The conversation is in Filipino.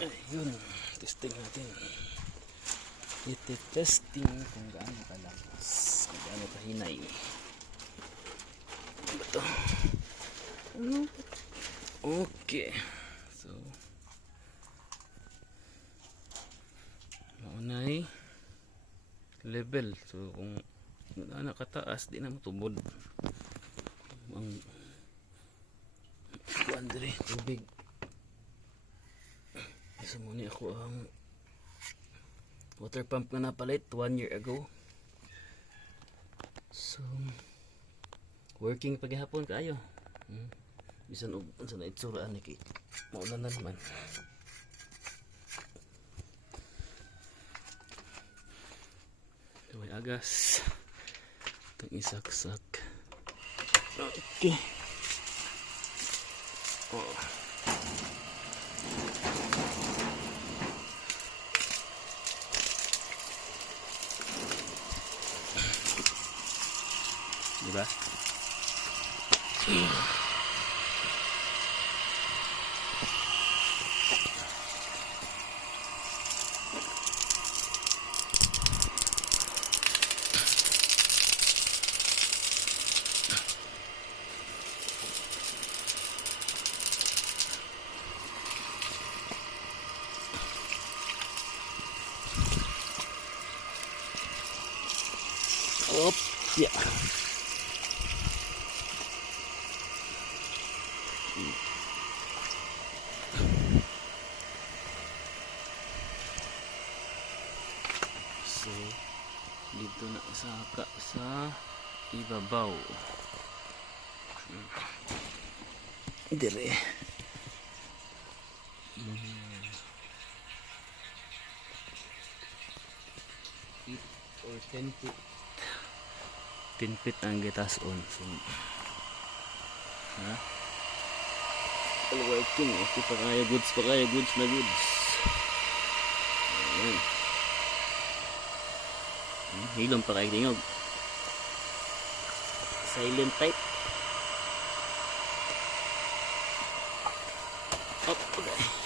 Ayun, testing natin. Ito testing kung gaano kalakas, kung gaano kahinay. Ano ba to? Okay. So, maunay level. So, kung gaano kataas, di na matubod. Ang kuan diri, tubig. Isa muna ako ang water pump nga napalit one year ago. So, working paghapon kaayo. Hmm. Bisan og unsa na itsura ani kay maulan na naman. May agas. Itong isaksak. Okay. Oh. burada. Up, yeah. So, dito na sa ka sa ibabaw. Dire. Hmm. Eight or ten feet. 10 feet ang gitason. So, ha? All working. Okay pa kaya goods pa kaya goods na goods. Ayan. Hilom pa tingog. Silent type. Up. Okay.